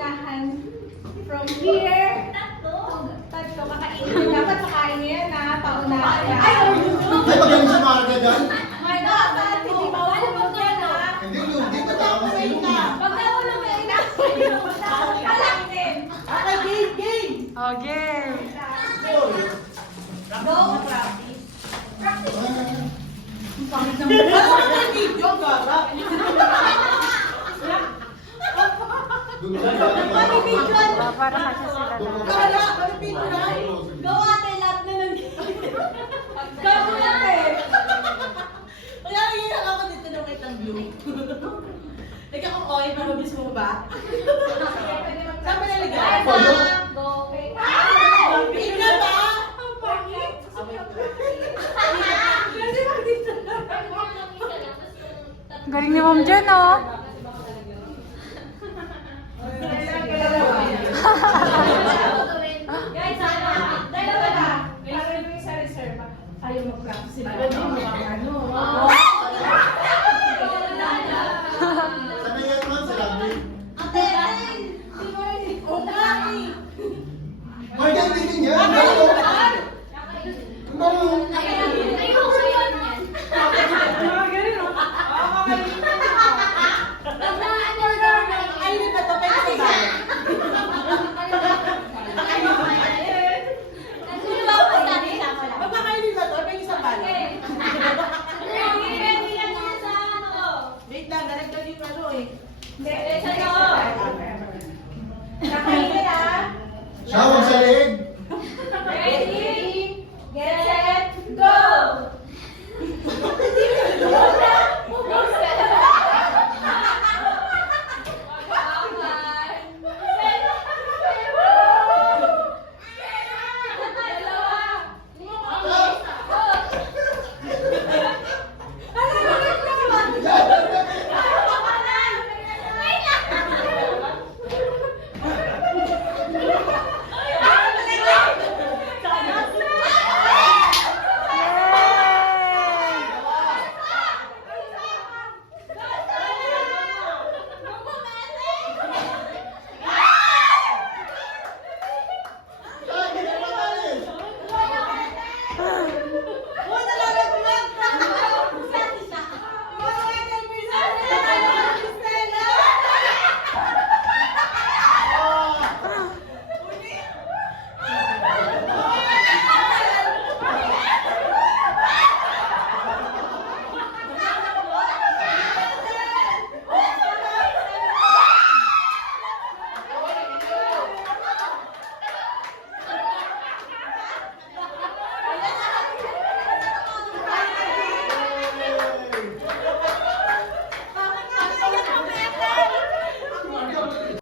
paunahan. From here. Tatlo. Kakainin. Dapat makain niyo yan ha. Paunahan. Ay, magaling si Marga dyan. my God. Hindi ba hulog yan ha? Hindi, lugi ka tama sa lugi. Pag nahulog yan na. Kalak din. Okay, game! Oh, game. Go. Ano ka na video, Gara? Para kasi sila na. Gara, ano video na? Go ate. Lahat na lang. Go ate. Kaya iiyak ako dito na wait ang view. Ikaw kung okay pa mabis mo ba? Saan ba nalagay? Go. Tignan ba? Galing ni Ma'am Jen, oh.